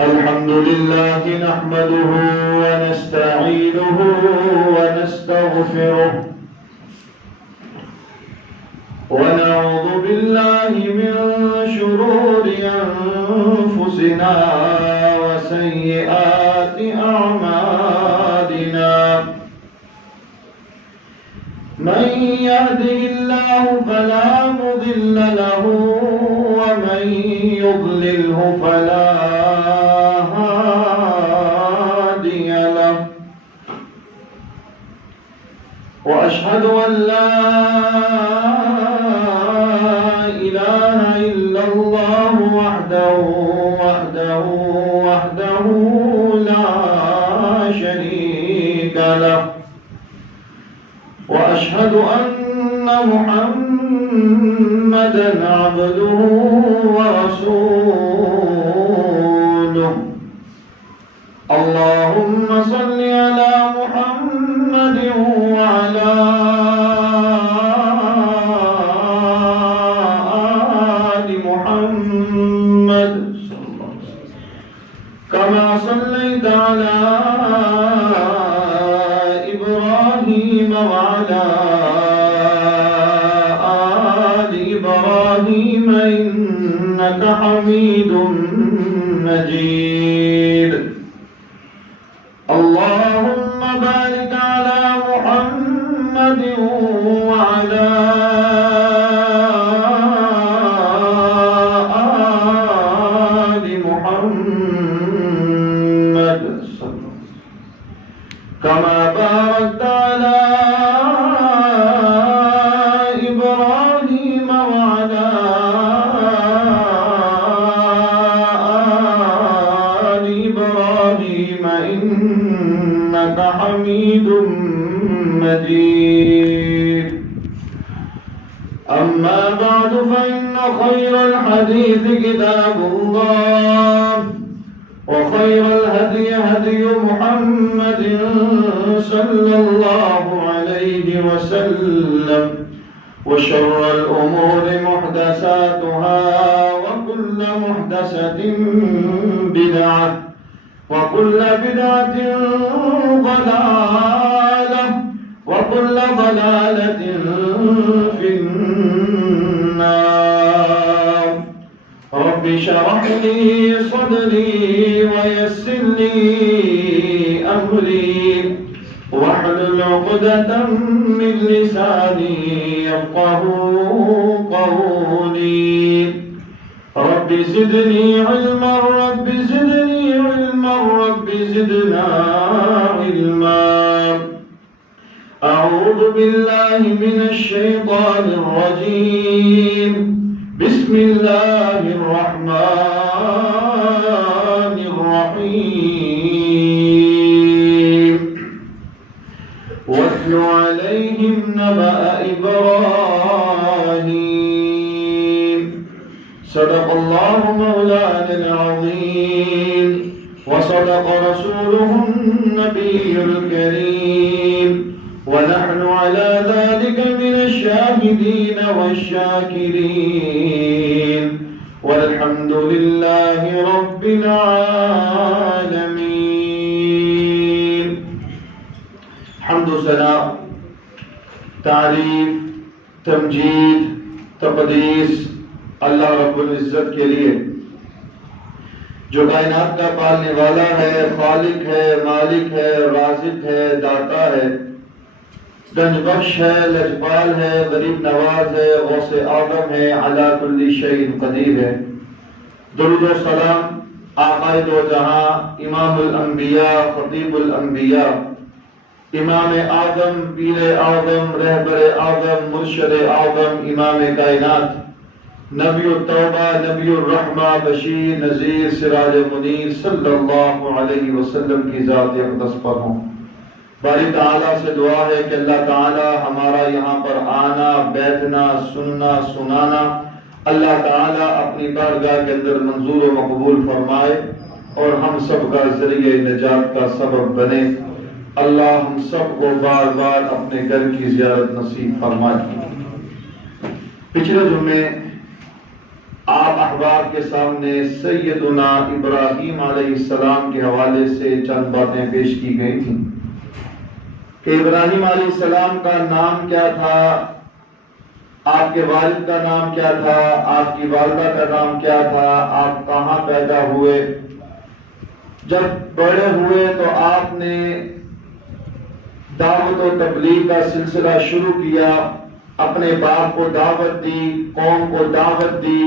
الحمد لله نحمده ونستعينه ونستغفره ونعوذ بالله من شرور أنفسنا وسيئات أعمالنا من يهده الله فلا مضل له ومن يضلله فلا هادي له وأشهد أن لا إله إلا الله وحده لا شريك له وأشهد أن محمدًا عبده ورسوله اللهم صل على محمد وعلى آل محمد كما صليت على إبراهيم وعلى آل إبراهيم إنك حميد مجيد اللهم بارك على محمد وعلى آل محمد كما باركت على إبراهيم وعلى آل إبراهيم إنك حميد مجيد أما بعد فإن خير الحديث كتاب الله وخير الهدي هدي محمد صلى الله عليه وسلم وشر الأمور محدثاتها وكل محدثة بدعة وكل بدعة ضلالة وكل ضلالة في النار رب اشرح لي صدري ويسر لي أمري واحلل عقدة من لساني يفقهوا قولي رب زدني علما رب زدني علما رب زدنا علما أعوذ بالله من الشيطان الرجيم بسم الله الرحمن الرحيم واتل عليهم نبأ إبراهيم صدق الله مولانا العظيم وصدق رسوله النبي الكريم ونحن على ذلك من الشاهدين والشاكرين والحمد لله رب العالمين حمد و ثنا تعریف تمجید تقدیس اللہ رب العزت کے لیے جو کائنات کا پالنے والا ہے خالق ہے مالک ہے رازق ہے داتا ہے گنج بخش ہے لجپال ہے غریب نواز ہے غوث اعظم ہے علی کل شیء قدیر ہے درود و سلام آقائے دو جہاں امام الانبیاء خطیب الانبیاء امام اعظم پیر اعظم رہبر اعظم مرشد اعظم امام کائنات نبی التوبہ نبی الرحمہ بشیر نذیر سراج منیر صلی اللہ علیہ وسلم کی ذات اقدس پر ہوں باری تعالیٰ سے دعا ہے کہ اللہ تعالیٰ ہمارا یہاں پر آنا بیٹھنا سننا سنانا اللہ تعالیٰ اپنی بارگاہ کے اندر منظور و مقبول فرمائے اور ہم سب کا ذریعہ نجات کا سبب بنے اللہ ہم سب کو بار بار اپنے گھر کی زیارت نصیب فرمائے۔ پچھلے جمعے آپ احباب کے سامنے سیدنا ابراہیم علیہ السلام کے حوالے سے چند باتیں پیش کی گئی تھیں کہ ابراہیم علیہ السلام کا نام کیا تھا، آپ کے والد کا نام کیا تھا، آپ کی والدہ کا نام کیا تھا، آپ کہاں پیدا ہوئے۔ جب بڑے ہوئے تو آپ نے دعوت و تبلیغ کا سلسلہ شروع کیا، اپنے باپ کو دعوت دی، قوم کو دعوت دی،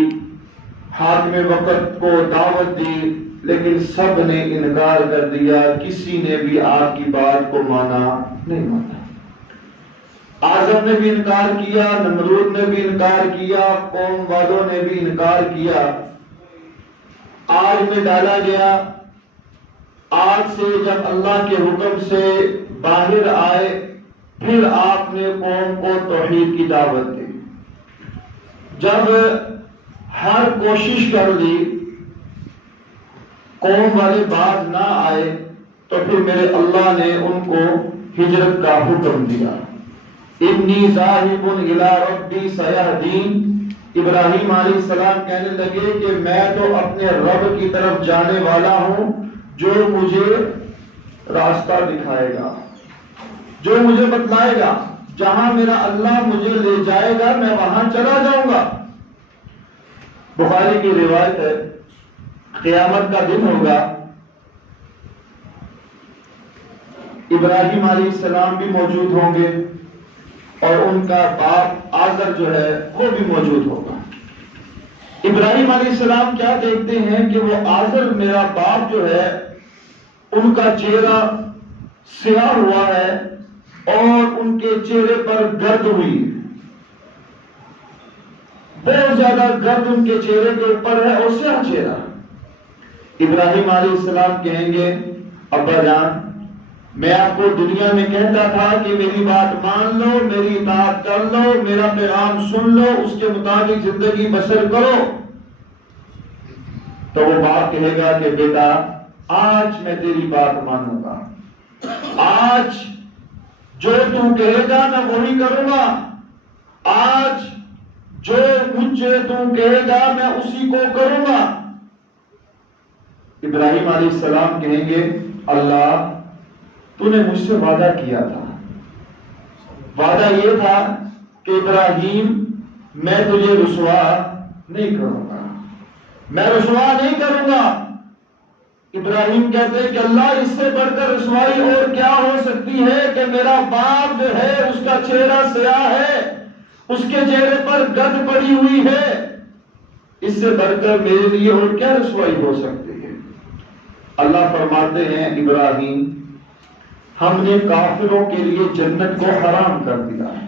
حاکم وقت کو دعوت دی، لیکن سب نے انکار کر دیا، کسی نے بھی آپ کی بات کو مانا نہیں مانا۔ آزم نے بھی انکار کیا، نمرود نے بھی انکار کیا، قوم والوں نے بھی انکار کیا۔ آگ میں ڈالا گیا، آگ سے جب اللہ کے حکم سے باہر آئے، پھر آپ نے قوم کو توحید کی دعوت دی۔ جب ہر کوشش کر لی، قوم والے باز نہ آئے، تو پھر میرے اللہ نے ان کو ہجرت کا حکم دیا۔ انی ذاہب الی ربی سیہدین، ابراہیم علیہ السلام کہنے لگے کہ میں تو اپنے رب کی طرف جانے والا ہوں، جو مجھے راستہ دکھائے گا، جو مجھے بتلائے گا، جہاں میرا اللہ مجھے لے جائے گا میں وہاں چلا جاؤں گا۔ بخاری کی روایت ہے، قیامت کا دن ہوگا، ابراہیم علیہ السلام بھی موجود ہوں گے اور ان کا باپ آزر جو ہے وہ بھی موجود ہوگا۔ ابراہیم علیہ السلام کیا دیکھتے ہیں کہ وہ آزر میرا باپ جو ہے ان کا چہرہ سیاہ ہوا ہے اور ان کے چہرے پر گرد ہوئی، بہت زیادہ گرد ان کے چہرے کے اوپر ہے اور سیاہ چہرہ۔ ابراہیم علیہ السلام کہیں گے ابا جان، میں آپ کو دنیا میں کہتا تھا کہ میری بات مان لو، میری اطاعت کر لو، میرا پیغام سن لو، اس کے مطابق زندگی بسر کرو۔ تو وہ باپ کہے گا کہ بیٹا آج میں تیری بات مانوں گا، آج جو تو کہے گا میں وہی کروں گا، آج جو مجھے تو کہے گا میں اسی کو کروں گا۔ ابراہیم علیہ السلام کہیں گے اللہ تو نے مجھ سے وعدہ کیا تھا، وعدہ یہ تھا کہ ابراہیم میں تجھے رسوا نہیں کروں گا، میں رسوا نہیں کروں گا۔ ابراہیم کہتے ہیں کہ اللہ اس سے بڑھ کر رسوائی اور کیا ہو سکتی ہے کہ میرا باپ جو ہے اس کا چہرہ سیاہ ہے، اس کے چہرے پر گد پڑی ہوئی ہے، اس سے بڑھ کر میرے لیے اور کیا رسوائی ہو سکتی ہے۔ اللہ فرماتے ہیں ابراہیم ہم نے کافروں کے لیے جنت کو حرام کر دیا ہے،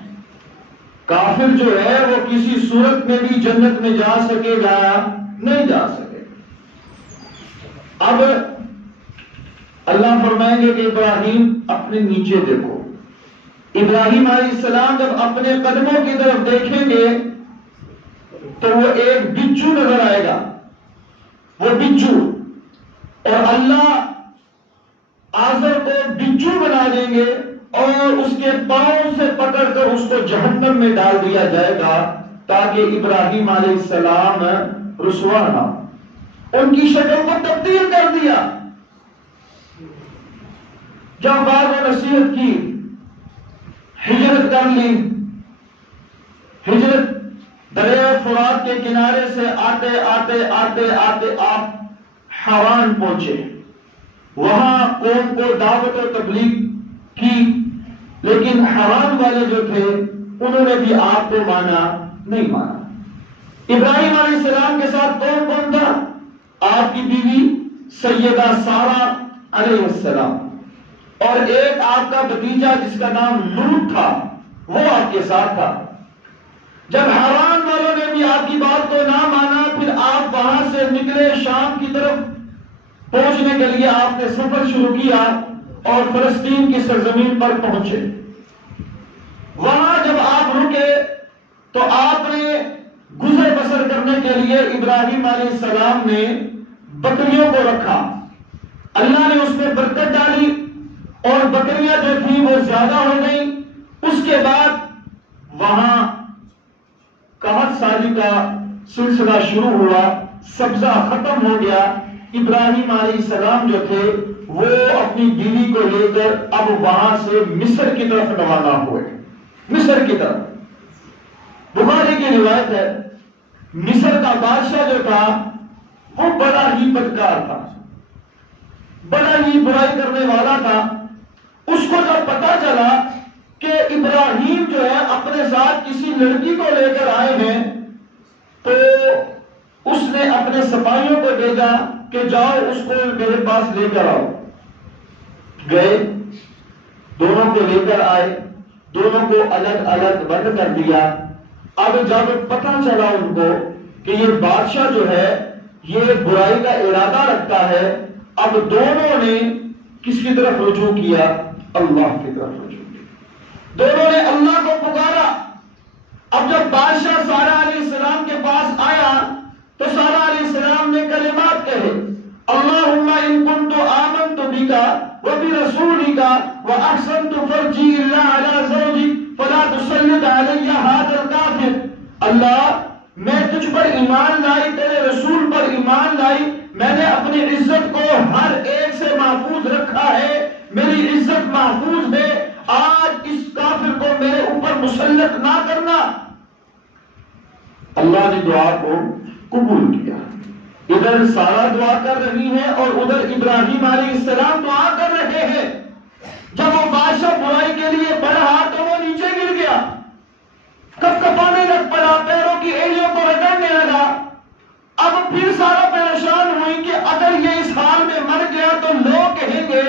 کافر جو ہے وہ کسی صورت میں بھی جنت میں جا سکے گا نہیں جا سکے۔ اب اللہ فرمائیں گے کہ ابراہیم اپنے نیچے دیکھو۔ ابراہیم علیہ السلام جب اپنے قدموں کی طرف دیکھیں گے تو وہ ایک بچھو نظر آئے گا، وہ بچھو، اور اللہ آزر کو بچھو بنا دیں گے اور اس کے پاؤں سے پکڑ کر اس کو جہنم میں ڈال دیا جائے گا تاکہ ابراہیم علیہ السلام رسوا نہ ہو۔ ان کی شکل کو تبدیل کر دیا۔ جب بعد میں نصیحت کی، ہجرت کر لی، ہجرت دریائے فرات کے کنارے سے آتے آتے آتے آتے آپ حران پہنچے، وہاں قوم کو دعوت و تبلیغ کی، لیکن حران والے جو تھے انہوں نے بھی آپ کو مانا نہیں مانا۔ ابراہیم علیہ السلام کے ساتھ کون کون تھا؟ آپ کی بیوی سیدہ سارہ علیہ السلام اور ایک آپ کا بھتیجا جس کا نام لوط تھا، وہ آپ کے ساتھ تھا۔ جب حران والوں نے بھی آپ کی بات کو نہ مانا، پھر آپ وہاں سے نکلے، شام کی طرف پہنچنے کے لیے آپ نے سفر شروع کیا اور فلسطین کی سرزمین پر پہنچے۔ وہاں جب آپ رکے تو آپ نے گزر بسر کرنے کے لیے ابراہیم علیہ السلام نے بکریوں کو رکھا، اللہ نے اس میں برکت ڈالی اور بکریاں جو تھیں وہ زیادہ ہو گئیں۔ اس کے بعد وہاں 61 سالی کا سلسلہ شروع ہوا، سبزہ ختم ہو گیا، ابراہیم علیہ السلام جو تھے وہ اپنی بیوی کو لے کر اب وہاں سے مصر کی طرف روانہ ہوئے، مصر کی طرف۔ بخاری کی روایت ہے مصر کا بادشاہ جو تھا وہ بڑا ہی بدکار تھا، بڑا ہی برائی کرنے والا تھا۔ اس کو جب پتا چلا کہ ابراہیم جو ہے اپنے ساتھ کسی لڑکی کو لے کر آئے ہیں تو اس نے اپنے سپاہیوں کو بھیجا کہ جاؤ اس کو میرے پاس لے کر آؤ۔ گئے، دونوں کو لے کر آئے، دونوں کو الگ الگ بند کر دیا۔ اب جب پتہ چلا ان کو کہ یہ بادشاہ جو ہے یہ برائی کا ارادہ رکھتا ہے، اب دونوں نے کس کی طرف رجوع کیا؟ اللہ کی طرف رجوع کیا، دونوں نے اللہ کو پکارا۔ اب جب بادشاہ سارہ علیہ السلام کے پاس آیا تو سارہ علیہ السلام نے کلمات کہے، اللہم ان کنت آمنت بک وبرسولک واحسنت فرجی الا علی زوجی فلا تسلط علی ھذا الکافر۔ اللہ میں تجھ پر ایمان لائی، تیرے رسول پر ایمان لائی، میں نے اپنی عزت کو ہر ایک سے محفوظ رکھا ہے، میری عزت محفوظ ہے، آج اس کافر کو میرے اوپر مسلط نہ کرنا۔ اللہ نے دعا کو قبول کیا۔ ادھر سارہ دعا کر رہی ہے اور ادھر ابراہیم علیہ السلام دعا کر رہے ہیں۔ جب وہ بادشاہ برائی کے لیے بڑھا تو وہ نیچے گر گیا، کپکپانے لگ پڑا، پیروں کی ایڑیوں کو رگڑنے لگا۔ اب پھر سارا پریشان ہوئی کہ اگر یہ اس حال میں مر گیا تو لوگ کہیں گے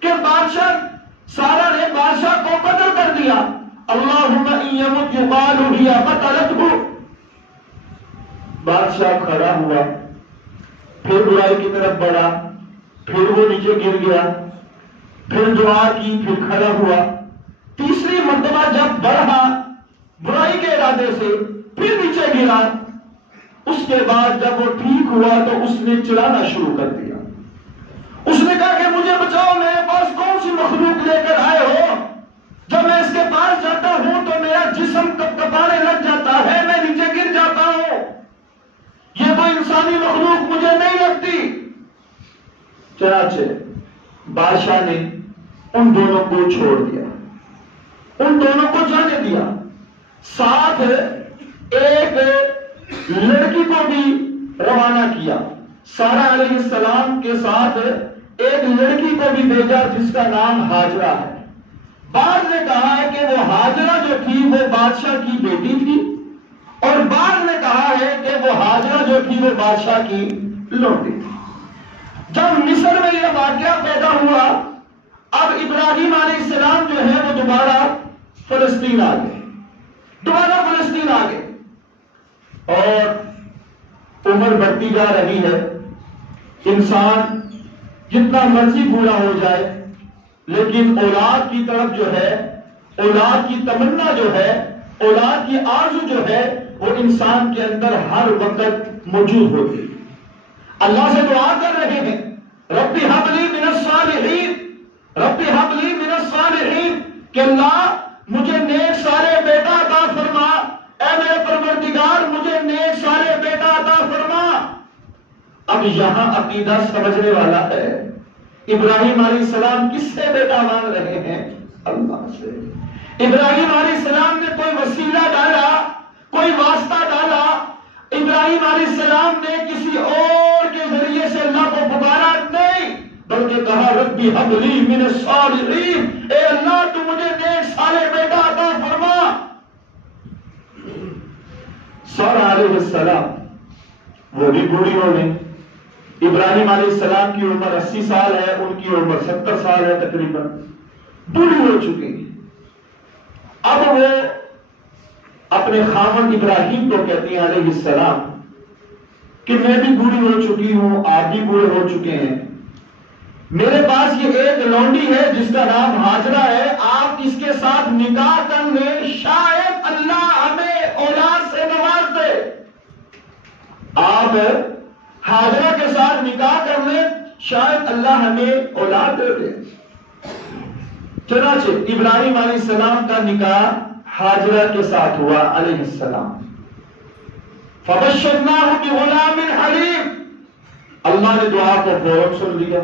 کہ بادشاہ سارا نے بادشاہ کو قتل کر دیا۔ اللہم ان یمت یقال ہی قتلتہ۔ بادشاہ کھڑا ہوا، پھر برائی کی طرف بڑھا، پھر وہ نیچے گر گیا، پھر دعا کی، پھر کھڑا ہوا۔ تیسری مرتبہ جب بڑھا برائی کے ارادے سے، پھر نیچے گرا۔ اس کے بعد جب وہ ٹھیک ہوا تو اس نے چلانا شروع کر دیا۔ اس نے کہا کہ مجھے بچاؤ، میرے پاس کون سی مخلوق لے کر آئے ہو؟ جب میں اس کے پاس جاتا ہوں تو میرا جسم کپکپانے لگ جاتا ہے، میں نیچے گر جاتا ہوں، یہ کوئی انسانی مخلوق مجھے نہیں لگتی۔ چنانچہ بادشاہ نے ان دونوں کو چھوڑ دیا، ان دونوں کو جانے دیا، ساتھ ایک لڑکی کو بھی روانہ کیا۔ سارہ علیہ السلام کے ساتھ ایک لڑکی کو بھی بھیجا جس کا نام ہاجرہ ہے۔ بعض نے کہا ہے کہ وہ ہاجرہ جو تھی وہ بادشاہ کی بیٹی تھی، اور بعض نے کہا ہے کہ وہ ہاجرہ جو تھی وہ بادشاہ کی لونڈی تھی۔ جب مصر میں یہ واقعہ پیدا ہوا، اب ابراہیم علیہ السلام جو ہے وہ دوبارہ فلسطین آ گئے، دوبارہ فلسطین آ گئے، اور عمر بڑھتی جا رہی ہے۔ انسان جتنا مرضی بوڑھا ہو جائے لیکن اولاد کی طرف جو ہے، اولاد کی تمنا جو ہے، اولاد کی آرزو جو ہے وہ انسان کے اندر ہر وقت موجود ہوتی ہے۔ اللہ سے دعا کر رہے ہیں، رب ہب لی من الصالحین، رب ہب لی من الصالحین، کہ اللہ مجھے نیک صالح بیٹا عطا فرما، اے میرے پروردگار مجھے نیک صالح بیٹا عطا فرما۔ اب یہاں عقیدہ سمجھنے والا ہے، ابراہیم علیہ السلام کس سے بیٹا مانگ رہے ہیں؟ اللہ سے۔ ابراہیم علیہ السلام نے کوئی وسیلہ ڈالا، کوئی واسطہ ڈالا، ابراہیم علیہ السلام نے کسی اور کے ذریعے سے اللہ کو پکارا نہیں، بلکہ کہا ربی ہب لی من الصالحین، اے اللہ تو مجھے نیک صالح بیٹا عطا فرما۔ سارہ علیہ السلام وہ بھی بوڑھی ہو گئی۔ ابراہیم علیہ السلام کی عمر 80 سال ہے، ان کی عمر 70 سال ہے تقریباً، بوڑھی ہو چکی۔ اب وہ اپنے خاوند ابراہیم کو کہتی ہیں علیہ السلام کہ میں بھی بوڑھی ہو چکی ہوں، آپ بھی بوڑھے ہو چکے ہیں، میرے پاس یہ ایک لونڈی ہے جس کا نام ہاجرہ ہے، آپ اس کے ساتھ نکاح کر لیں، شاید اللہ ہمیں اولاد سے نواز دے۔ آپ ہاجرہ کے ساتھ نکاح کر لیں، شاید اللہ ہمیں اولاد دے دے۔ چنانچہ ابراہیم علیہ السلام کا نکاح ہاجرہ کے ساتھ ہوا علیہ السلام۔ فبشرناہ بغلام حلیم، اللہ نے دعا کو فوراً سن لیا۔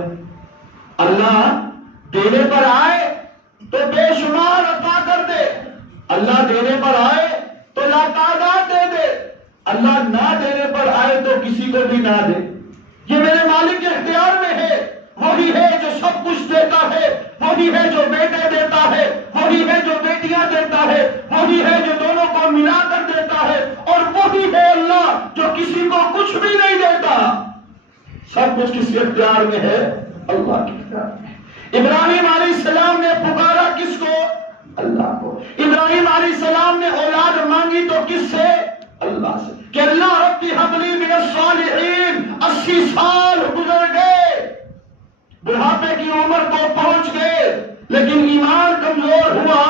اللہ دینے پر آئے تو بے شمار عطا کر دے، اللہ دینے پر آئے تو لا تعداد دے دے، اللہ نہ دینے پر آئے تو کسی کو بھی نہ دے۔ یہ میرے مالک کے اختیار میں ہے، وہی ہے جو سب کچھ دیتا ہے، وہی ہے جو بیٹے دیتا ہے، وہی ہے جو بیٹیاں دیتا ہے، وہی ہے جو دونوں کو ملا کر دیتا ہے، اور وہی ہے اللہ جو کسی کو کچھ بھی نہیں دیتا۔ سب کچھ کس کے اختیار میں ہے؟ اللہ کے اختیار میں۔ ابراہیم علیہ السلام نے پکارا کس کو؟ اللہ کو۔ ابراہیم علیہ السلام نے اولاد مانگی تو کس سے؟ اللہ سے، کہ اللہ ربی ہب لی من الصالحین۔ 80 سال گزر گئے، بڑھاپے کی عمر کو پہنچ گئے، لیکن ایمان کمزور ہوا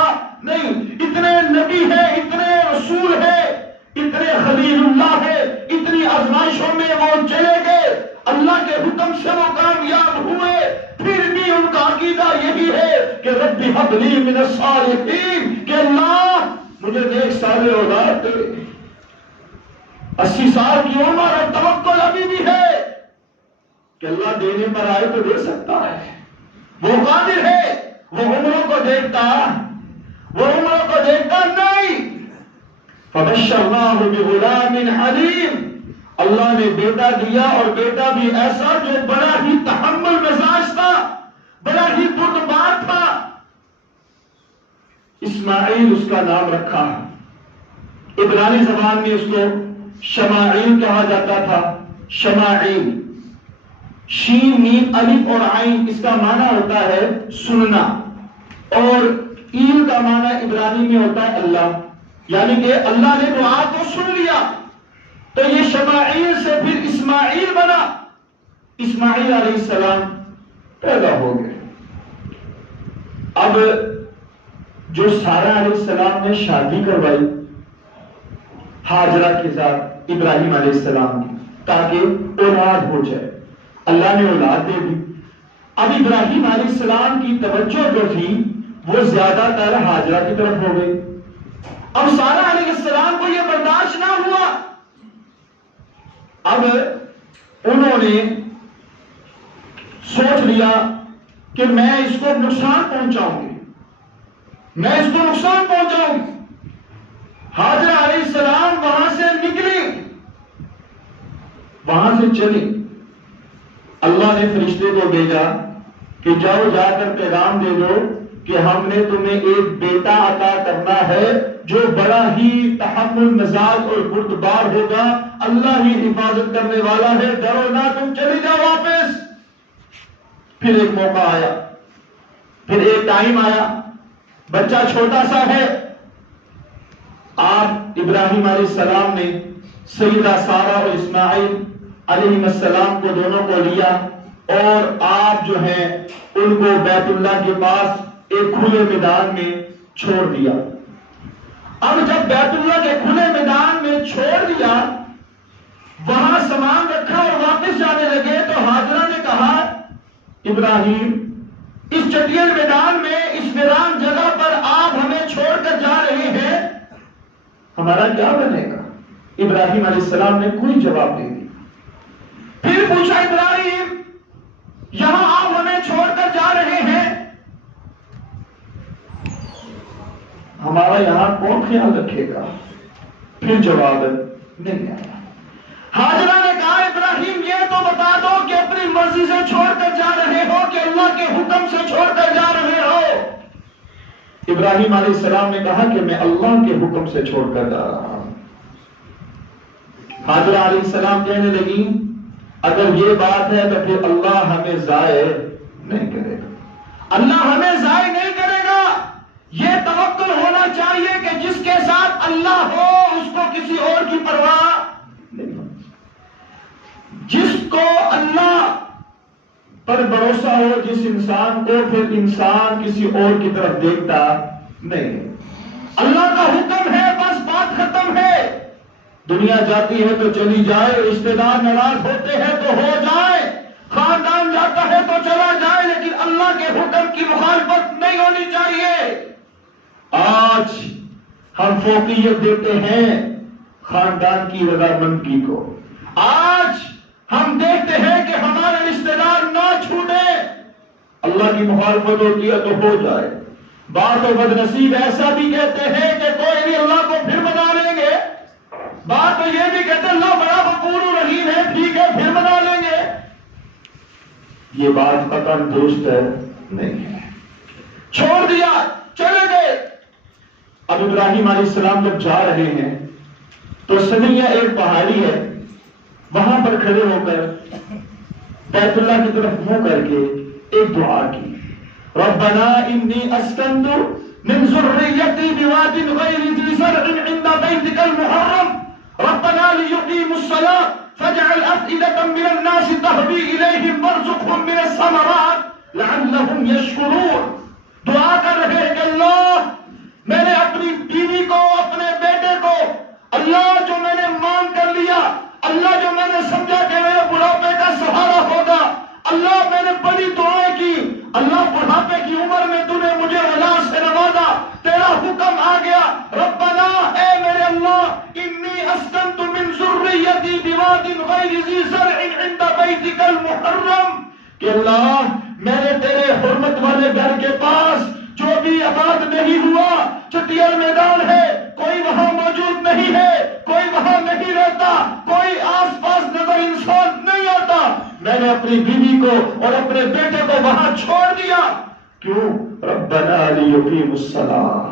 نہیں۔ اتنے نبی ہیں، اتنے رسول ہیں، اتنے خلیل اللہ ہے، اتنی آزمائشوں میں وہ چلے گئے، اللہ کے حکم سے وہ کامیاب ہوئے، پھر بھی ان کا عقیدہ یہی ہے کہ رب ہب لی من الصالحین، کہ اللہ مجھے نیک صالح اولاد دے۔ 80 سال کی عمر اور توکل ابھی بھی ہے کہ اللہ دینے پر آئے تو دے سکتا ہے، وہ قادر ہے۔ وہ عمروں کو دیکھتا، وہ عمروں کو دیکھتا نہیں۔ فبشرناہ بغلام حلیم، اللہ نے بیٹا دیا، اور بیٹا بھی ایسا جو بڑا ہی تحمل مزاج تھا، بڑا ہی بردبار تھا۔ اسماعیل اس کا نام رکھا، عبرانی زبان میں اس کو شماعیل کہا جاتا تھا۔ شماعیل، شین میم الف اور عین، اس کا معنی ہوتا ہے سننا، اور ایل کا معنی عبرانی میں ہوتا ہے اللہ، یعنی کہ اللہ نے دعا کو سن لیا، تو یہ شماعیل سے پھر اسماعیل بنا۔ اسماعیل علیہ السلام پیدا ہو گئے۔ اب جو سارہ علیہ السلام نے شادی کروائی ہاجرہ کے ساتھ ابراہیم علیہ السلام کی، تاکہ اولاد ہو جائے، اللہ نے اولاد دے دی۔ اب ابراہیم علیہ السلام کی توجہ جو تھی وہ زیادہ تر ہاجرہ کی طرف ہو گئی۔ اب سارہ علیہ السلام کو یہ برداشت نہ ہوا، اب انہوں نے سوچ لیا کہ میں اس کو نقصان پہنچاؤں گی، میں اس کو نقصان پہنچاؤں گی۔ ہاجرہ علیہ السلام وہاں سے نکلی، وہاں سے چلی، اللہ نے فرشتے کو بھیجا کہ جاؤ جا کر پیغام دے دو کہ ہم نے تمہیں ایک بیٹا عطا کرنا ہے جو بڑا ہی تحمل مزاج اور بردبار ہوگا، اللہ ہی حفاظت کرنے والا ہے، ڈرو نہ، تم چلی جاؤ واپس۔ پھر ایک موقع آیا، پھر ایک ٹائم آیا، بچہ چھوٹا سا ہے۔ آپ ابراہیم علیہ السلام نے سیدہ سارہ اور اسماعیل علیہ السلام کو دونوں کو لیا، اور آپ جو ہیں ان کو بیت اللہ کے پاس ایک کھلے میدان میں چھوڑ دیا۔ اب جب بیت اللہ کے کھلے میدان میں چھوڑ دیا، وہاں سامان رکھا اور واپس جانے لگے، تو ہاجرہ نے کہا ابراہیم اس چٹیل میدان میں، اس ویران جگہ پر آپ ہمیں چھوڑ کر جا رہے ہیں، ہمارا کیا بنے گا؟ ابراہیم علیہ السلام نے کوئی جواب نہیں دیا۔ پھر پوچھا ابراہیم یہاں آپ ہمیں چھوڑ کر جا رہے ہیں، ہمارا یہاں کون خیال رکھے گا؟ پھر جواب نہیں آیا۔ ہاجرہ نے کہا ابراہیم یہ تو بتا دو کہ اپنی مرضی سے چھوڑ کر جا رہے ہو کہ اللہ کے حکم سے چھوڑ کر جا رہے ہو؟ ابراہیم علیہ السلام نے کہا کہ میں اللہ کے حکم سے چھوڑ کر جا رہا ہوں۔ ہاجرہ علیہ السلام کہنے لگی اگر یہ بات ہے تو پھر اللہ ہمیں ضائع نہیں کرے گا، اللہ ہمیں ضائع نہیں کرے گا۔ یہ توکل ہونا چاہیے کہ جس کے ساتھ اللہ ہو اس کو کسی اور کی پرواہ نہیں ہو، جس کو اللہ پر بھروسہ ہو، جس انسان کو پھر انسان کسی اور کی طرف دیکھتا نہیں۔ اللہ کا حکم ہے، بس بات ختم ہے۔ دنیا جاتی ہے تو چلی جائے، رشتہ دار ناراض ہوتے ہیں تو ہو جائے، خاندان جاتا ہے تو چلا جائے، لیکن اللہ کے حکم کی مخالفت نہیں ہونی چاہیے۔ آج ہم فوقیت دیتے ہیں خاندان کی رضامندی کو. آج ہم دیکھتے ہیں کہ ہمارے رشتے دار نہ چھوٹے، اللہ کی مخالفت ہوتی ہے تو ہو جائے. بعض و بد نصیب ایسا بھی کہتے ہیں کہ کوئی نہیں، اللہ کو پھر منا لیں گے. بات تو یہ بھی کہتے ہیں اللہ بڑا غفور و رحیم ہے، ٹھیک ہے پھر منا لیں گے. یہ بات قطعاً درست ہے نہیں ہے. چھوڑ دیا، چلے گئے. اب ابراہیم علیہ السلام جب جا رہے ہیں تو سنیہ ایک پہاڑی ہے، وہاں پر کھڑے ہو کر بیت اللہ کی طرف منہ کر کے ایک دعا کی. ربنا انی اسکنت من ذریتی بواد غیر ذی زرع عند بیتک المحرم ربنا لیقیموا الصلاة فاجعل أفئدة من الناس تهوی الیہم وارزقهم من الثمرات لعلهم یشکرون. دعا کر رہے ہیں کہ اللہ میں نے اپنی بیوی کو، اپنے بیٹے کو، اللہ جو میں نے مان کر لیا، اللہ جو میں نے سمجھا کہ میرے بڑھاپے کا سہارا ہوگا، اللہ میں نے بڑی دعائیں کی، اللہ بڑھاپے کی عمر میں تو نے مجھے اولاد سے نوازا، تیرا حکم آ گیا. ربنا اے میرے اللہ انی اسکنت من ذریتی بواد غیر ذی زرع عند بیتک المحرم، کہ اللہ میں نے تیرے حرمت والے گھر کے پاس جو بھی آباد نہیں ہوا، چٹیل میدان ہے، کوئی وہاں موجود نہیں ہے، کوئی وہاں نہیں رہتا، کوئی آس پاس نظر انسان نہیں آتا، میں نے اپنی بیوی کو اور اپنے بیٹے کو وہاں چھوڑ دیا. کیوں؟ ربنا لیقیموا الصلاۃ،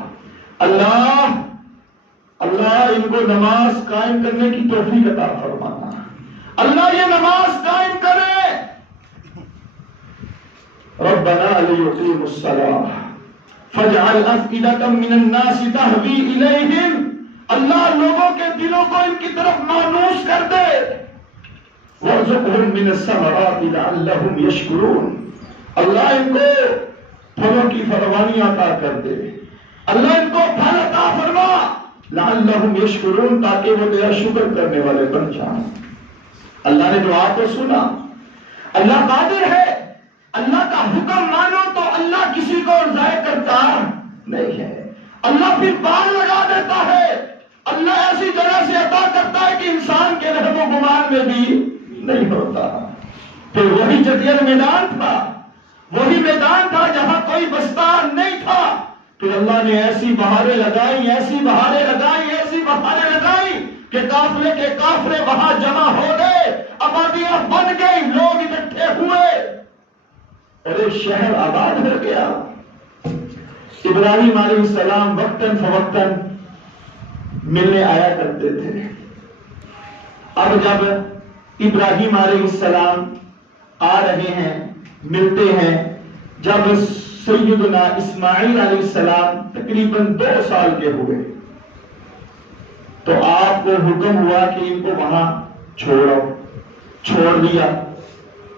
اللہ ان کو نماز قائم کرنے کی توفیق عطا فرمانا، اللہ یہ نماز قائم کرے. ربنا لیقیموا الصلاۃ فاجعل أفئدة من الناس تهوی الیہم، اللہ لوگوں کے دلوں کو ان کی طرف مانوس کر دے. وارزقهم من الثمرات لعلهم یشکرون، اللہ ان کو پھلوں کی فراوانی عطا کر دے، اللہ ان کو پھل عطا فرما لعلهم یشکرون، تاکہ وہ تیرا شکر کرنے والے بن جائیں. اللہ نے دعا کو سنا، اللہ قادر ہے. اللہ کا حکم مانو تو اللہ کسی کو ضائع کرتا نہیں ہے، اللہ پھر باغ لگا دیتا ہے، اللہ ایسی طرح سے عطا کرتا ہے کہ انسان کے وہم و گمان میں بھی نہیں ہوتا. پھر وہی چٹیل میدان تھا، وہی میدان تھا جہاں کوئی بستان نہیں تھا. پھر اللہ نے ایسی بہاریں لگائی، ایسی بہاریں لگائی، ایسی بہاریں لگائی کہ قافلے کے قافلے وہاں جمع ہو گئے، آبادیاں بن گئی، لوگ اکٹھے ہوئے اور ایک شہر آباد ہو گیا. ابراہیم علیہ السلام وقتاً فوقتاً ملنے آیا کرتے تھے. اب جب ابراہیم علیہ السلام آ رہے ہیں، ملتے ہیں، جب سیدنا اسماعیل علیہ السلام تقریباً 2 سال کے ہوئے تو آپ کو حکم ہوا کہ ان کو وہاں چھوڑو، چھوڑ دیا.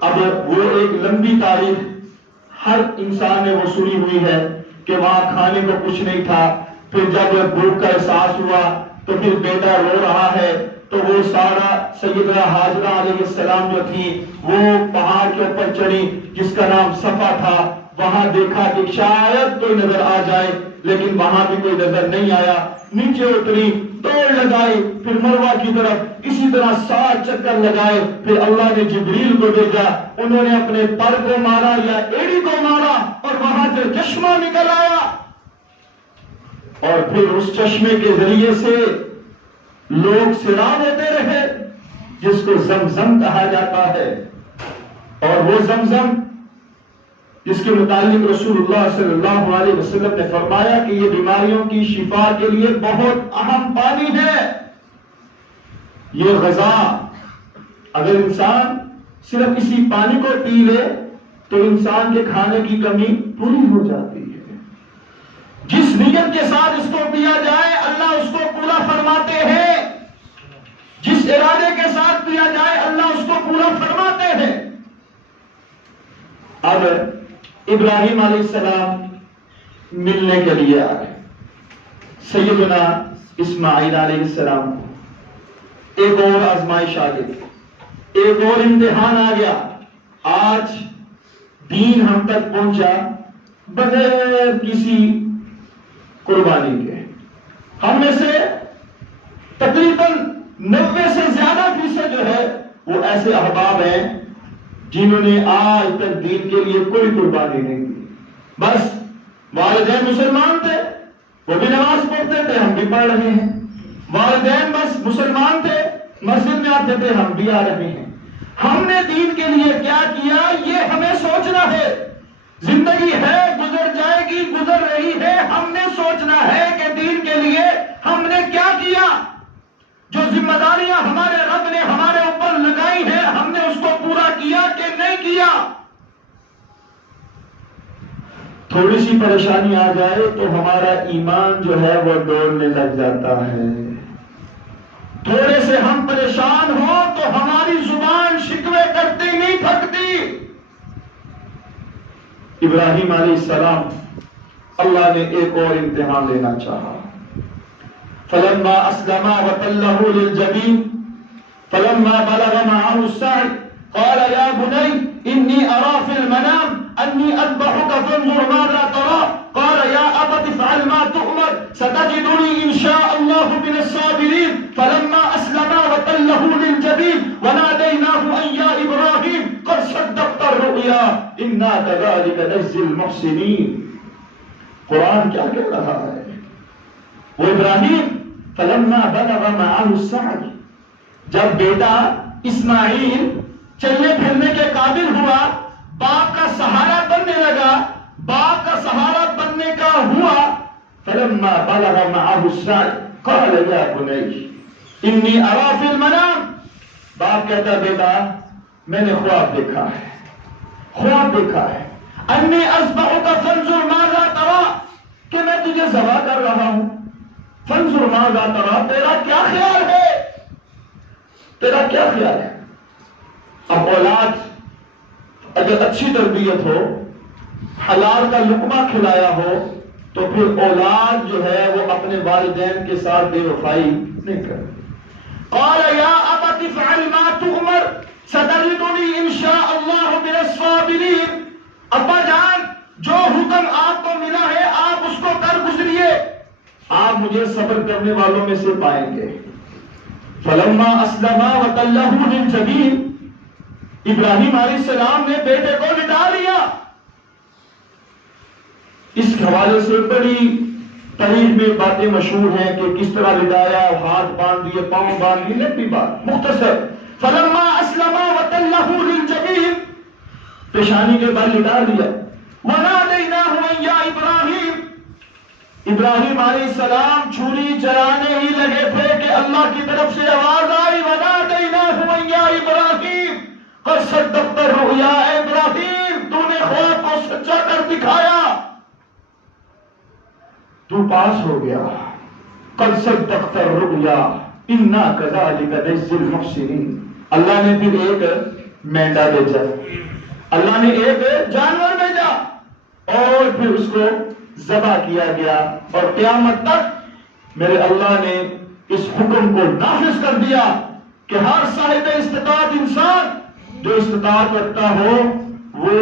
اب وہ ایک لمبی تاریخ ہر انسان نے وہ سنی ہوئی ہے کہ وہاں کھانے کو کچھ نہیں تھا. پھر جب بھوک کا احساس ہوا تو پھر بیٹا رو رہا ہے تو وہ سارا سیدنا حاجرہ علیہ السلام جو تھی وہ پہاڑ کے اوپر چڑھی جس کا نام صفا تھا. وہاں دیکھا کہ شاید کوئی نظر آ جائے، لیکن وہاں بھی کوئی نظر نہیں آیا. نیچے اتری، دوڑ لگائی، پھر مروہ کی طرف اسی طرح 7 چکر لگائے. پھر اللہ نے جبریل کو بھیجا، انہوں نے اپنے پر کو مارا یا ایڑی کو مارا اور وہاں سے چشمہ نکل آیا، اور پھر اس چشمے کے ذریعے سے لوگ سیراب ہوتے رہے جس کو زمزم کہا جاتا ہے. اور وہ زمزم جس کے متعلق رسول اللہ صلی اللہ علیہ وسلم نے فرمایا کہ یہ بیماریوں کی شفا کے لیے بہت اہم پانی ہے. یہ غذا اگر انسان صرف اسی پانی کو پی لے تو انسان کے کھانے کی کمی پوری ہو جاتی ہے. جس نیت کے ساتھ اس کو پیا جائے اللہ اس کو پورا فرماتے ہیں، جس ارادے کے ساتھ پیا جائے اللہ اس کو پورا فرماتے ہیں. اب ابراہیم علیہ السلام ملنے کے لیے آئے. سیدنا اسماعیل علیہ السلام ایک اور آزمائش آ گئی، ایک اور امتحان آ گیا. آج دین ہم تک پہنچا بغیر کسی قربانی کے. ہم میں سے تقریباً 90 سے زیادہ فیصد جو ہے وہ ایسے احباب ہیں جنہوں نے آج تک دین کے لیے کوئی قربانی نہیں کی. بس والدین مسلمان تھے، وہ بھی نماز پڑھتے تھے، ہم بھی پڑھ رہے ہیں. والدین بس مسلمان تھے، مسجد میں آتے تھے، ہم بھی آ رہے ہیں. ہم نے دین کے لیے کیا کیا یہ ہمیں سوچنا ہے. زندگی ہے، گزر جائے گی، گزر رہی ہے. ہم نے سوچنا ہے کہ دین کے لیے ہم نے کیا کیا. جو ذمہ داریاں ہمارے رب نے ہمارے اوپر لگائی ہیں ہم نے اس کو پورا کیا کہ نہیں کیا. تھوڑی سی پریشانی آ جائے تو ہمارا ایمان جو ہے وہ ڈولنے لگ جاتا ہے. تھوڑے سے ہم پریشان ہوں تو ہماری زبان شکوے کرتی نہیں تھکتی. ابراہیم علیہ السلام اللہ نے ایک اور امتحان لینا چاہا. فلما اسلما وتله للجبين فلما بلغ معه السعي قال يا بني اني ارى في المنام اني اذبحك فانظر ماذا ترى قال يا ابت افعل ما تؤمر ستجدني ان شاء الله من الصابرين فلما اسلما وتله للجبين وناديناه ان يا ابراهيم قد صدقت الرؤيا انا كذلك نجزي المحسنين. قرآن کیا کہہ رہا ہے؟ وہ ابراہیم فلما بلغ معه السعي، جب بیٹا اسماعیل چلنے پھرنے کے قابل ہوا، باپ کا سہارا بننے لگا، باپ کا سہارا بننے کا ہوا. فلما بلغ معه السعي قال يا بني اني ارى في المنام، باپ کہتا بیٹا میں نے خواب دیکھا ہے، خواب دیکھا ہے. انی اذبحك فانظر ماذا ترى، کہ میں تجھے ذبح کر رہا ہوں. فانظر ماذا ترى، تیرا کیا خیال ہے، تیرا کیا خیال ہے. اب اولاد اگر اچھی تربیت ہو، حلال کا لقمہ کھلایا ہو تو پھر اولاد جو ہے وہ اپنے والدین کے ساتھ بے وفائی نہیں کرتی. قال یا ابت افعل ما تؤمر ستجدنی ان شاء اللہ من الصابرین. ابا جان جو حکم آپ کو ملا ہے آپ اس کو کر گزریے، آپ مجھے صبر کرنے والوں میں سے پائیں گے. فلما اسلما وتله للجبین، ابراہیم علیہ السلام نے بیٹے کو لٹا لیا. اس حوالے سے بڑی تاریخ میں باتیں مشہور ہیں کہ کس طرح لٹایا، ہاتھ باندھ دیے، پاؤں باندھ دیے، لمبی بات مختصر. فلما اسلما وتله للجبین، پیشانی کے بل لٹا دیا. ونادیناہ ان یا ابراہیم، ابراہیم علیہ السلام چھری چلانے ہی لگے تھے کہ اللہ کی طرف سے آواز آئی ونادیناہ ان یا ابراہیم قد صدقت الرؤیا. اے ابراہیم تو نے خواب کو سچا کر دکھایا، تو پاس ہو گیا. قد صدقت الرؤیا انا كذلك نجزي المحسنين. اللہ نے پھر ایک مینڈا بھیجا، اللہ نے ایک جانور بھیجا اور پھر اس کو ذبح کیا گیا. اور قیامت تک میرے اللہ نے اس حکم کو نافذ کر دیا کہ ہر صاحب استطاعت انسان جو استطاعت رکھتا ہو وہ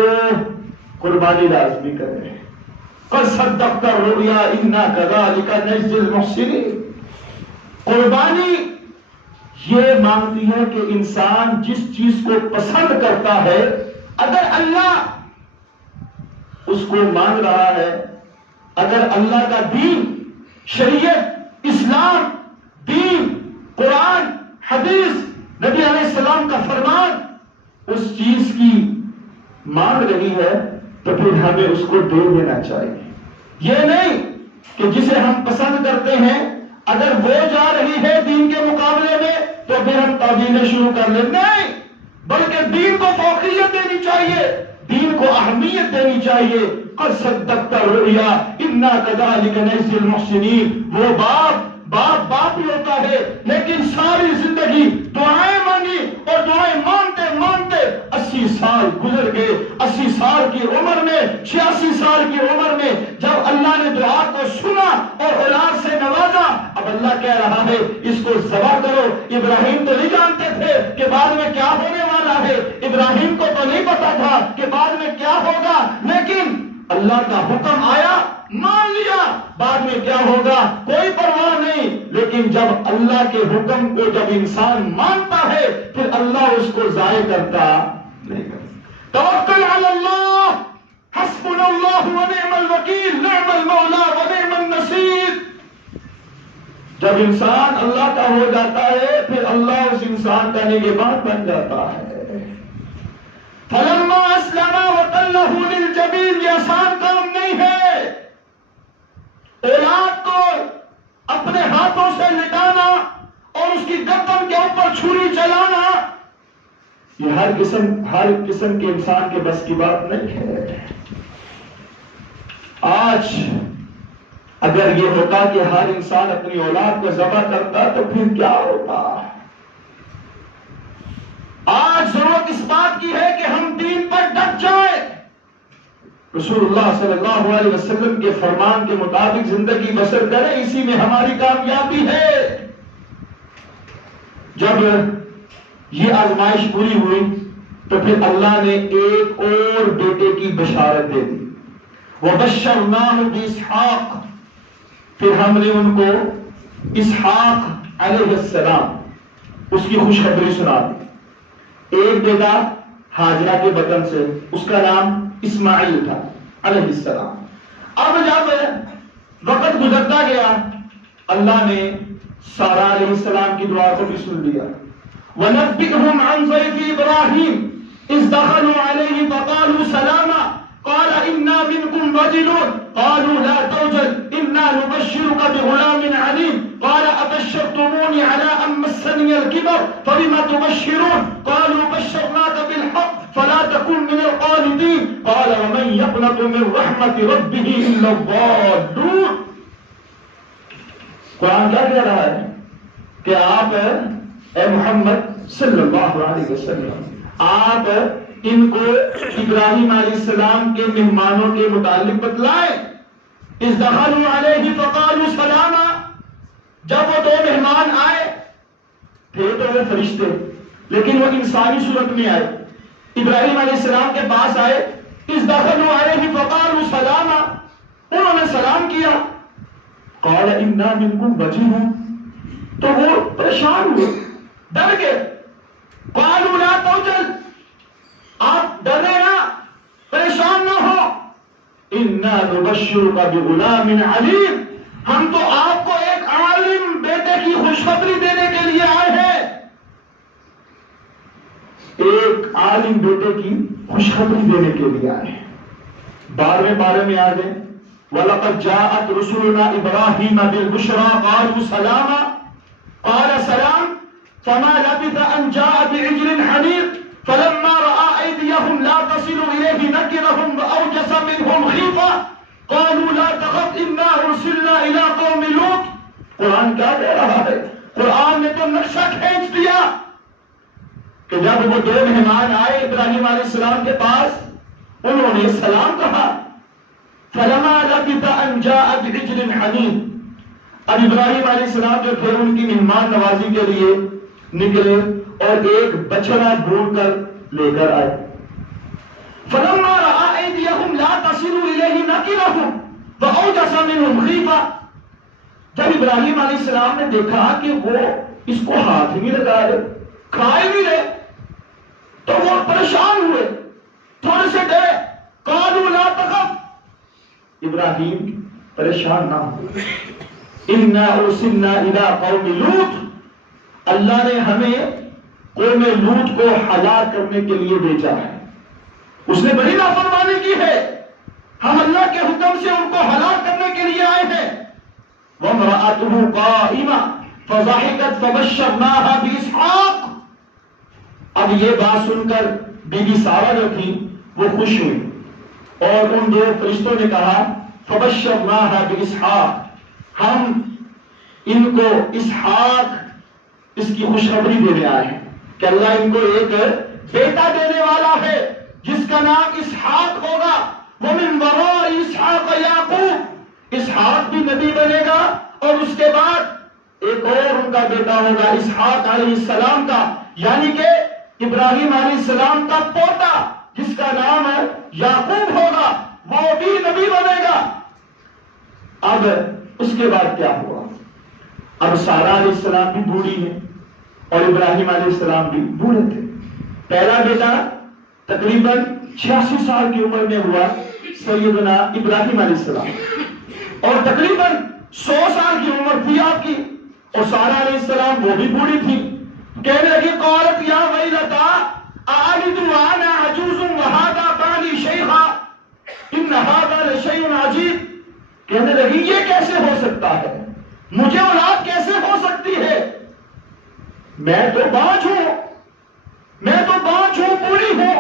قربانی لازمی کرے. قد صدقت الرؤیا انا كذلك نجزي المحسنين. قربانی یہ مانگتی ہے کہ انسان جس چیز کو پسند کرتا ہے اگر اللہ اس کو مانگ رہا ہے، اگر اللہ کا دین، شریعت، اسلام، دین، قرآن، حدیث، نبی علیہ السلام کا فرمان اس چیز کی مانگ رہی ہے تو پھر ہمیں اس کو دے دینا چاہیے. یہ نہیں کہ جسے ہم پسند کرتے ہیں اگر وہ جا رہی ہے دین کے مقابلے میں تو پھر ہم تعویلیں شروع کر لیں. نہیں، بلکہ دین کو فوقیت دینی چاہیے، دین کو اہمیت دینی چاہیے. قد صدقت الرؤیا انا كذلك نجزي المحسنين. وہ باپ ہی ہوتا ہے لیکن ساری زندگی دعائیں مانگی اور دعائیں مانتے مانتے 80 سال گزر گئے. 80 سال کی عمر میں، 86 سال کی عمر میں جب اللہ نے دعا کو سنا اور اولاد سے نوازا، اب اللہ کہہ رہا ہے اس کو ذبح کرو. ابراہیم تو نہیں جانتے تھے کہ بعد میں کیا ہونے والا ہے، ابراہیم کو تو نہیں پتا تھا کہ بعد میں کیا ہوگا، لیکن اللہ کا حکم آیا، مان لیا. بعد میں کیا ہوگا کوئی پرواہ نہیں، لیکن جب اللہ کے حکم کو جب انسان مانتا ہے پھر اللہ اس کو ضائع کرتا نہیں کرتا۔ توکل علی اللہ، حسبنا اللہ ونعم الوکیل، نعم المولا ونعم النصیر۔ جب انسان اللہ کا ہو جاتا ہے پھر اللہ اس انسان کا نگہبان بن جاتا ہے۔ فلما اسلم وتلہ للجبین، یہ آسان کام نہیں ہے۔ اولاد کو اپنے ہاتھوں سے لٹانا اور اس کی گردن کے اوپر چھری چلانا، یہ ہر قسم کے انسان کے بس کی بات نہیں ہے۔ آج اگر یہ ہوتا کہ ہر انسان اپنی اولاد کو ذبح کرتا تو پھر کیا ہوتا؟ آج ضرورت اس بات کی ہے کہ ہم دین پر ڈٹ جائیں، رسول اللہ صلی اللہ علیہ وسلم کے فرمان کے مطابق زندگی بسر کریں، اسی میں ہماری کامیابی ہے۔ جب یہ آزمائش پوری ہوئی تو پھر اللہ نے ایک اور بیٹے کی بشارت دے دی، وَبَشَّرْنَاهُ بِإِسْحَاقَ، پھر ہم نے ان کو اسحاق علیہ السلام اس کی خوشخبری سنا دی۔ ایک بیٹا ہاجرہ کے بطن سے، اس کا نام اسماعیل تھا علیہ السلام۔ اب جب وقت گزرتا گیا اللہ نے سارہ علیہ السلام کی دعا کو بھی سن لیا۔ وَنَبِّئْهُمْ عَنْ ضَيْفِ إِبْرَاهِيمَ إِذْ دَخَلُوا عَلَيْهِ فَقَالُوا سَلَامًا قَالَ إِنَّا مِنْكُمْ وَجِلُونَ قَالُوا لَا تَوْجَلْ إِنَّا نُبَشِّرُكَ بِغُلَامٍ عَلِيمٍ قَالَ أَبَشَّرْتُمُونِي عَلَىٰ أَن مَّسَّنِيَ الْكِبَرُ فَبِمَ تُبَشِّرُونَ قَالُوا بَشَّرْنَاكَ بِالْحَقِّ فَلَا تَكُن مِّنَ الْقَانِطِينَ قَالَ وَمَن يَقْنَطُ مِن رَّحْمَةِ رَبِّهِ إِلَّا الضَّالُّونَ۔ قرآن کیا کہہ رہا ہے کہ آپ اے محمد صلی اللہ علیہ وسلم آپ ان کو ابراہیم علیہ السلام کے مہمانوں کے متعلق بتلائیں۔ اذ دخلوا علیہ فقالوا سلاما، جب وہ دو مہمان آئے تھے تو وہ فرشتے لیکن وہ انسانی صورت میں آئے، ابراہیم علیہ السلام کے پاس آئے۔ اذ دخلوا علیہ فقالوا سلاما، انہوں نے سلام کیا۔ قال انا منکم وجلون، تو وہ پریشان ہوئے، ڈر گئے۔ قالوا لا توجل، آپ ڈرے نہ، پریشان نہ ہو۔ انا نبشرک بغلام علیم، ہم تو آپ کو ایک عالم بیٹے کی خوشخبری دینے کے لیے آئے ہیں۔ ایک عالم بیٹے کی خوشخبری دینے کے لیے آئے ہیں۔ 12ویں پارے میں آ گئے، وَلَقَدْ جَاءَتْ رُسُلُنَا إِبْرَاهِيمَ بِالْبُشْرَىٰ قَالُوا سَلَامًا قَالَ سَلَامٌ فَمَا لَبِثَ أَن جَاءَ بِعِجْلٍ حَنِيذٍ فَلَمَّا رَأَىٰ أَيْدِيَهُمْ لَا تَصِلُ إِلَيْهِ نَكِرَهُمْ وَأَوْجَسَ مِنْهُمْ خِيفَةً قَالُوا لَا تَخَفْ إِنَّا أُرْسِلْنَا إِلَىٰ قَوْمِ لُوطٍ۔ قرآن کیا کہہ رہا ہے؟ قرآن نے تو نقشہ کھینچ دیا کہ جب وہ دو مہمان آئے ابراہیم علیہ السلام کے پاس، انہوں نے سلام کہا۔ فَلَمَا لَبِثَ أَن جَاءَ بِعِجْلٍ حَنِيذٍ، اب ابراہیم علیہ السلام جو تھے ان کی مہمان نوازی کے لیے نکلے اور ایک بچڑا ڈھونڈ کر لے کر آئے۔ فَلَمَّا رَأَىٰ أَيْدِيَهُمْ لَا تَصِلُ إِلَيْهِ نَكِرَهُمْ وَأَوْجَسَ مِنْهُمْ خِيفَةً، جب ابراہیم علیہ السلام نے دیکھا کہ وہ اس کو ہاتھ ہی نہیں لگا رہے، کھائے نہیں رہے، تو وہ پریشان ہوئے، تھوڑے سے ڈرے۔ قَالُوا لَا تَخَفْ، ابراہیم پریشان نہ ہوئے۔ اِنَّا أُرْسِلْنَا إِلَىٰ قَوْمِ لُوطٍ، اللہ نے ہمیں قوم لوط کو ہلاک کرنے کے لیے بھیجا ہے، اس نے بڑی نافرمانی کی ہے، ہم اللہ کے حکم سے ان کو ہلاک کرنے کے لیے آئے ہیں۔ وَامْرَأَتُهُ قَائِمَةٌ فَضَحِكَتْ فَبَشَّرْنَاهَا بِإِسْحَاقَ، اب یہ بات سن کر بی بی سارہ جو تھی وہ خوش ہوئی اور ان دو فرشتوں نے کہا فَبَشَّرْنَاهَا بِإِسْحَاقَ، ہم ان کو اسحاق اس کی خوشخبری دینے آئے ہیں کہ اللہ ان کو ایک بیٹا دینے والا ہے جس کا نام اسحاق ہوگا۔ وَمِن وَرَاءِ إِسْحَاقَ يَعْقُوبَ، اسحاق بھی نبی بنے گا اور اس کے بعد ایک اور ان کا بیٹا ہوگا اسحاق علیہ السلام کا، یعنی کہ ابراہیم علیہ السلام کا پوتا جس کا نام یعقوب ہوگا، وہ بھی نبی بنے گا۔ اب اس کے بعد کیا ہوا؟ اب سارہ علیہ السلام بھی بوڑھی ہے اور ابراہیم علیہ السلام بھی بوڑھے تھے. پہلا بیٹا تقریباً 86 سال کی عمر میں ہوا سیدنا ابراہیم علیہ السلام، اور تقریباً 100 سال کی عمر تھی آپ کی، اور سارہ علیہ السلام وہ بھی بوڑھی تھی. کہنے لگی قالت یا ویلتا اعلد وانا عجوز وهذا بالي شيخا ان هذا لشيء عجیب. کہنے لگی یہ کیسے ہو سکتا ہے، مجھے اولاد کیسے ہو سکتی ہے، میں تو بانجھ ہوں، بوڑھی ہوں،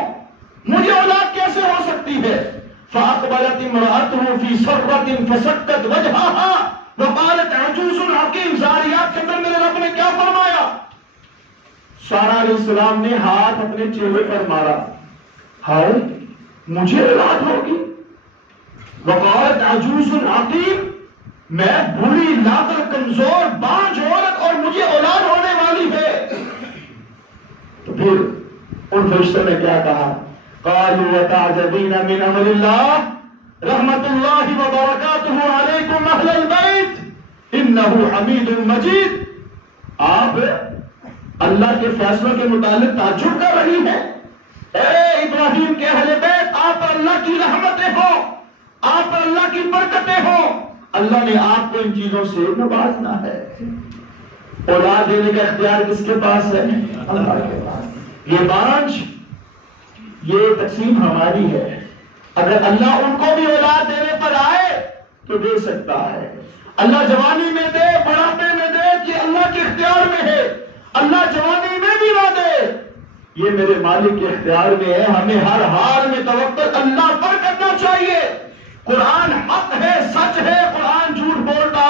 مجھے اولاد کیسے ہو سکتی ہے. فاقبلت امرأته في سرة فسكت وجهها وقالت عجوز عقيم. زاریات کے اندر میرے رب نے کیا فرمایا؟ سارہ علیہ السلام نے ہاتھ اپنے چہرے پر مارا، ہائے مجھے اولاد ہوگی. وقالت عجوز عقيم، میں بوڑھی لاغر کمزور بانجھ عورت اور مجھے اولاد ہونے والی ہے. تو پھر ان فرشتوں نے کیا کہا؟ قالوا وتعجبین من امر اللہ رحمت اللہ وبرکاتہ علیکم اہل البیت انہ حمید مجید. آپ اللہ کے فیصلوں کے متعلق تعجب کر رہی ہیں؟ اے ابراہیم کے اہل بیت، آپ پر اللہ کی رحمتیں ہوں، آپ پر اللہ کی برکتیں ہوں. اللہ نے آپ کو ان چیزوں سے نوازنا ہے. اولاد دینے کا اختیار کس کے پاس ہے؟ اللہ کے پاس. یہ بانجھ، یہ تقسیم ہماری ہے. اگر اللہ ان کو بھی اولاد دینے پر آئے تو دے سکتا ہے. اللہ جوانی میں دے، بڑھاپے میں دے، کہ اللہ کے اختیار میں ہے. اللہ جوانی میں بھی نہ دے، یہ میرے مالک کے اختیار میں ہے. ہمیں ہر حال میں توکل اللہ پر کرنا چاہیے. قرآن حق ہے، سچ ہے، قرآن جھوٹ بولتا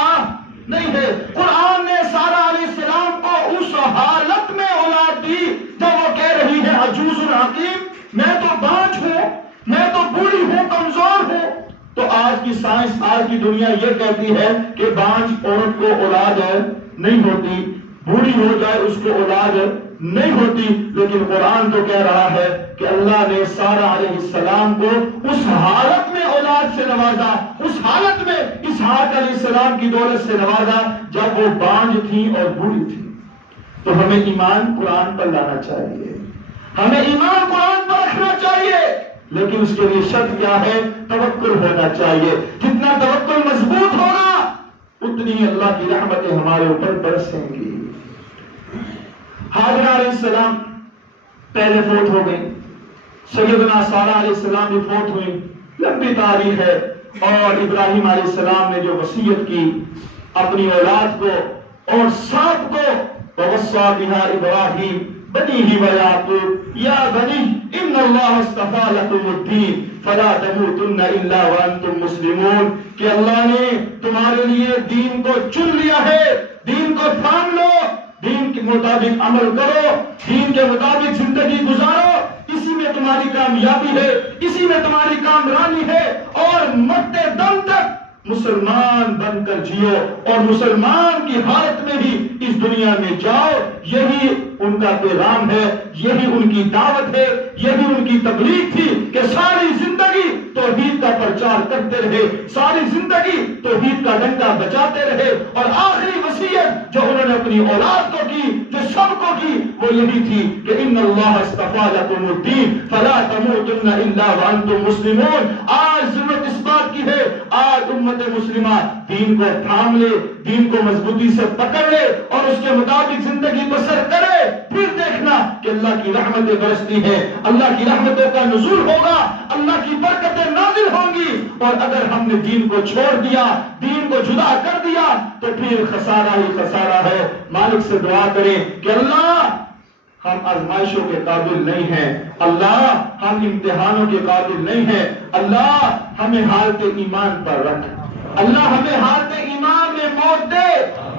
نہیں ہے. قرآن نے سارہ علیہ السلام کو اس حالت میں اولاد دی جب وہ کہہ رہی ہے عجوز عقیم، میں تو بانجھ ہوں، میں تو بوڑھی ہوں، کمزور ہوں. تو آج کی سائنس، آج کی دنیا یہ کہتی ہے کہ بانجھ عورت کو اولاد نہیں ہوتی، بوڑھی ہو جائے اس کو اولاد نہیں ہوتی. لیکن قرآن تو کہہ رہا ہے کہ اللہ نے سارہ علیہ السلام کو اس حالت میں اولاد سے نوازا، اس حالت میں اسحاق علیہ السلام کی دولت سے نوازا جب وہ بانجھ تھی اور بوڑھی تھی. تو ہمیں ایمان قرآن پر لانا چاہیے، ہمیں ایمان قرآن پر رکھنا چاہیے. لیکن اس کے لیے شرط کیا ہے؟ توکل ہونا چاہیے. جتنا توکل مضبوط ہوگا اتنی اللہ کی رحمتیں ہمارے اوپر برسیں گی. حاجرہ علیہ السلام پہلے فوت ہو گئی، سیدنا سارہ علیہ السلام بھی فوت ہوئی. لمبی تاریخ ہے. اور ابراہیم علیہ السلام نے جو وصیت کی اپنی اولاد کو اور سب کو، ووصى بها ابراہیم بنیہ ویعقوب یا بنی ان اللہ اصطفى لكم الدین فلا تموتن الا وانتم مسلمون، کہ اللہ نے تمہارے لیے دین کو چن لیا ہے، دین کو تھام لو، دین کے مطابق عمل کرو، دین کے مطابق زندگی گزارو. اسی میں تمہاری کامیابی ہے، اسی میں تمہاری کامرانی ہے. اور مرتے دم تک مسلمان بن کر جیو اور مسلمان کی حالت میں ہی اس دنیا میں جاؤ. یہی ان کا پیغام ہے، یہی ان کی دعوت ہے، یہی ان کی تبلیغ تھی کہ ساری زندگی توحید کا پرچار کرتے رہے، ساری زندگی توحید کا ڈنڈا بجاتے رہے. اور آخری وصیت جو انہوں نے اپنی اولاد کو کی، جو سب کو کی، وہ یہی تھی کہ ان اللہ اصطفى لكم الدین فلا تموتن الا وانتم مسلمون. آج ضرورت اس بات کی ہے، آج امت مسلمہ دین کو تھام لے، دین کو مضبوطی سے پکڑ لے اور اس کے مطابق زندگی بسر کرے. پھر دیکھنا کہ اللہ کی رحمتیں برستی ہیں، اللہ کی رحمتوں کا نزول ہوگا، اللہ کی برکتیں نازل ہوں گی. اور اگر ہم نے دین کو چھوڑ دیا، دین کو جدا کر دیا تو پھر خسارہ ہی خسارہ ہے. مالک سے دعا کریں کہ اللہ ہم آزمائشوں کے قابل نہیں ہیں، اللہ ہم امتحانوں کے قابل نہیں ہیں. اللہ ہمیں حالت ایمان پر رکھ، اللہ ہمیں حالت ایمان میں موت دے.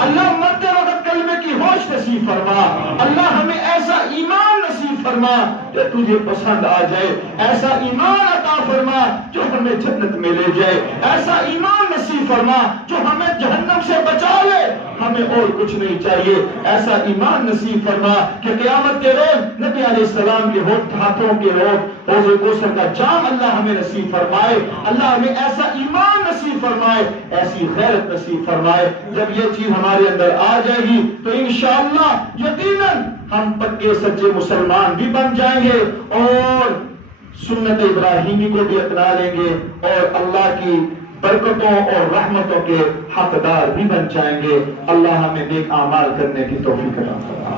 اللہ مرتے وقت کلمے کی ہوش نصیب فرما. اللہ ہمیں ایسا ایمان نصیب فرما جو تجھے پسند آ جائے، ایسا ایمان عطا فرما جو ہمیں جنت میں لے جائے، ایسا ایمان نصیب فرما جو ہمیں جہنم سے بچا لے. ہمیں اور کچھ نہیں چاہیے. ایسا ایمان نصیب فرما کہ قیامت کے روز نبی علیہ السلام کے ہاتھوں کے روز حوض کوثر کا جام اللہ ہمیں نصیب فرمائے. اللہ ہمیں ایسا ایمان نصیب فرمائے, ایسی غیرت نصیب فرمائے. جب یہ چیز ہمارے اندر آ جائے گی تو انشاءاللہ یقیناً ہم پکے سچے مسلمان بھی بن جائیں گے اور سنت ابراہیمی کو بھی اپنا لیں گے اور اللہ کی برکتوں اور رحمتوں کے حقدار بھی بن جائیں گے. اللہ ہمیں نیک اعمال کرنے کی توفیق عطا فرمائے.